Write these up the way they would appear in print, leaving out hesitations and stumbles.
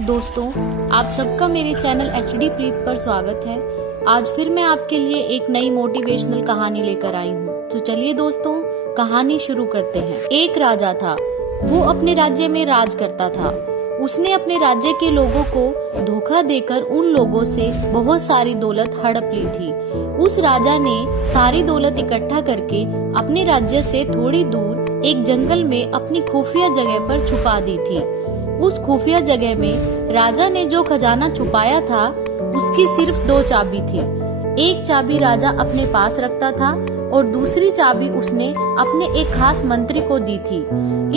दोस्तों, आप सबका मेरे चैनल HD प्रीत पर स्वागत है। आज फिर मैं आपके लिए एक नई मोटिवेशनल कहानी लेकर आई हूँ। तो चलिए दोस्तों, कहानी शुरू करते हैं। एक राजा था, वो अपने राज्य में राज करता था। उसने अपने राज्य के लोगों को धोखा देकर उन लोगों से बहुत सारी दौलत हड़प ली थी। उस राजा ने सारी दौलत इकट्ठा करके अपने राज्य से थोड़ी दूर एक जंगल में अपनी खुफिया जगह पर छुपा दी थी। उस खुफिया जगह में राजा ने जो खजाना छुपाया था उसकी सिर्फ 2 चाबी थी। एक चाबी राजा अपने पास रखता था और दूसरी चाबी उसने अपने एक खास मंत्री को दी थी।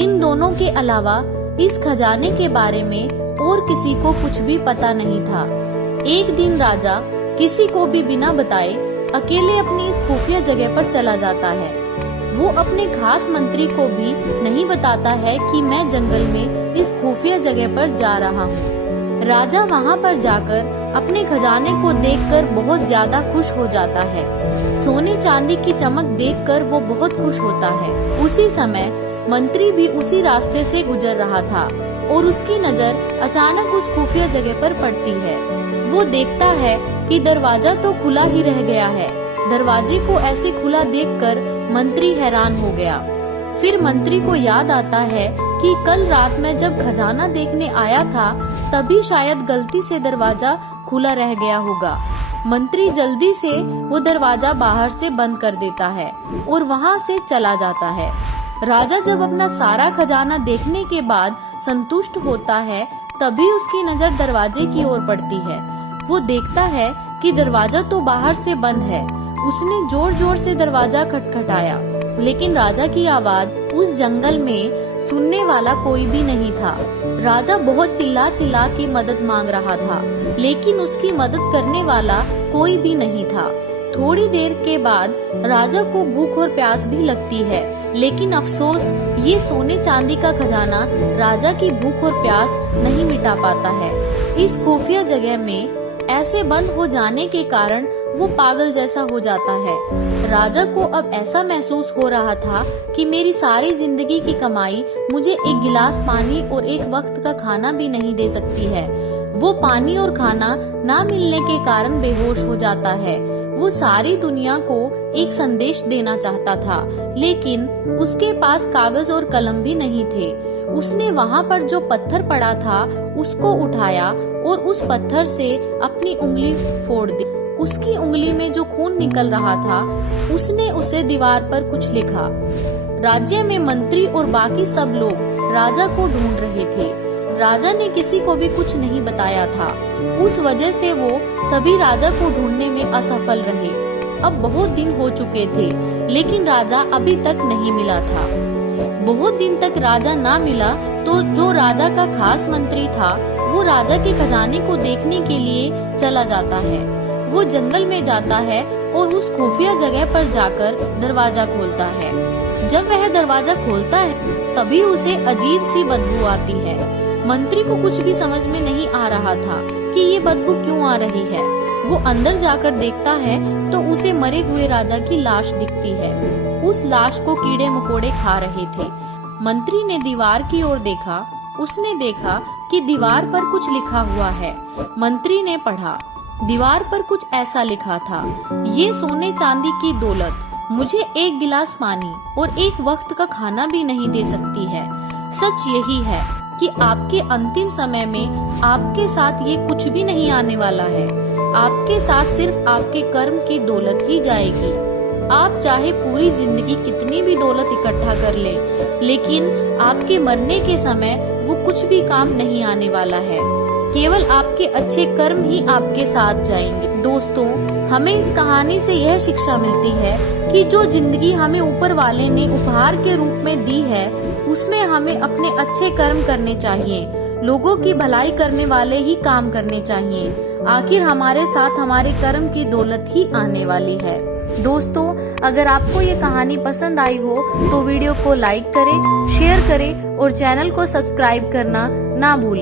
इन दोनों के अलावा इस खजाने के बारे में और किसी को कुछ भी पता नहीं था। एक दिन राजा किसी को भी बिना बताए अकेले अपनी इस खुफिया जगह पर चला जाता है। वो अपने खास मंत्री को भी नहीं बताता है कि मैं जंगल में इस खुफिया जगह पर जा रहा हूँ। राजा वहाँ पर जाकर अपने खजाने को देखकर बहुत ज्यादा खुश हो जाता है। सोने चांदी की चमक देखकर वो बहुत खुश होता है। उसी समय मंत्री भी उसी रास्ते से गुजर रहा था और उसकी नजर अचानक उस खुफिया जगह पर पड़ती है। वो देखता है कि दरवाजा तो खुला ही रह गया है। दरवाजे को ऐसे खुला देखकर मंत्री हैरान हो गया। फिर मंत्री को याद आता है कि कल रात में जब खजाना देखने आया था तभी शायद गलती से दरवाजा खुला रह गया होगा। मंत्री जल्दी से वो दरवाजा बाहर से बंद कर देता है और वहाँ से चला जाता है। राजा जब अपना सारा खजाना देखने के बाद संतुष्ट होता है तभी उसकी नजर दरवाजे की ओर पड़ती है। वो देखता है कि दरवाजा तो बाहर से बंद है। उसने जोर जोर से दरवाजा खटखटाया, लेकिन राजा की आवाज उस जंगल में सुनने वाला कोई भी नहीं था। राजा बहुत चिल्ला चिल्ला के मदद मांग रहा था, लेकिन उसकी मदद करने वाला कोई भी नहीं था। थोड़ी देर के बाद राजा को भूख और प्यास भी लगती है, लेकिन अफसोस ये सोने चांदी का खजाना राजा की भूख और प्यास नहीं मिटा पाता है। इस खुफिया जगह में ऐसे बंद हो जाने के कारण वो पागल जैसा हो जाता है। राजा को अब ऐसा महसूस हो रहा था कि मेरी सारी जिंदगी की कमाई मुझे एक गिलास पानी और एक वक्त का खाना भी नहीं दे सकती है। वो पानी और खाना ना मिलने के कारण बेहोश हो जाता है। वो सारी दुनिया को एक संदेश देना चाहता था, लेकिन उसके पास कागज और कलम भी नहीं थे। उसने वहाँ पर जो पत्थर पड़ा था उसको उठाया और उस पत्थर से अपनी उंगली फोड़ दी। उसकी उंगली में जो खून निकल रहा था उसने उसे दीवार पर कुछ लिखा। राज्य में मंत्री और बाकी सब लोग राजा को ढूंढ रहे थे। राजा ने किसी को भी कुछ नहीं बताया था। उस वजह से वो सभी राजा को ढूंढने में असफल रहे। अब बहुत दिन हो चुके थे, लेकिन राजा अभी तक नहीं मिला था। बहुत दिन तक राजा ना मिला तो जो राजा का खास मंत्री था वो राजा के खजाने को देखने के लिए चला जाता है। वो जंगल में जाता है और उस खुफिया जगह पर जाकर दरवाजा खोलता है। जब वह दरवाजा खोलता है तभी उसे अजीब सी बदबू आती है। मंत्री को कुछ भी समझ में नहीं आ रहा था कि ये बदबू क्यों आ रही है। वो अंदर जाकर देखता है तो उसे मरे हुए राजा की लाश दिखती है। उस लाश को कीड़े मकोड़े खा रहे थे। मंत्री ने दीवार की ओर देखा। उसने देखा कि दीवार पर कुछ लिखा हुआ है। मंत्री ने पढ़ा। दीवार पर कुछ ऐसा लिखा था, ये सोने चांदी की दौलत मुझे एक गिलास पानी और एक वक्त का खाना भी नहीं दे सकती है। सच यही है कि आपके अंतिम समय में आपके साथ ये कुछ भी नहीं आने वाला है। आपके साथ सिर्फ आपके कर्म की दौलत ही जाएगी। आप चाहे पूरी जिंदगी कितनी भी दौलत इकट्ठा कर लें, लेकिन आपके मरने के समय वो कुछ भी काम नहीं आने वाला है। केवल आपके अच्छे कर्म ही आपके साथ जाएंगे। दोस्तों, हमें इस कहानी से यह शिक्षा मिलती है कि जो जिंदगी हमें ऊपर वाले ने उपहार के रूप में दी है उसमें हमें अपने अच्छे कर्म करने चाहिए। लोगों की भलाई करने वाले ही काम करने चाहिए। आखिर हमारे साथ हमारे कर्म की दौलत ही आने वाली है। दोस्तों, अगर आपको ये कहानी पसंद आई हो तो वीडियो को लाइक करें, शेयर करें और चैनल को सब्सक्राइब करना ना भूलें।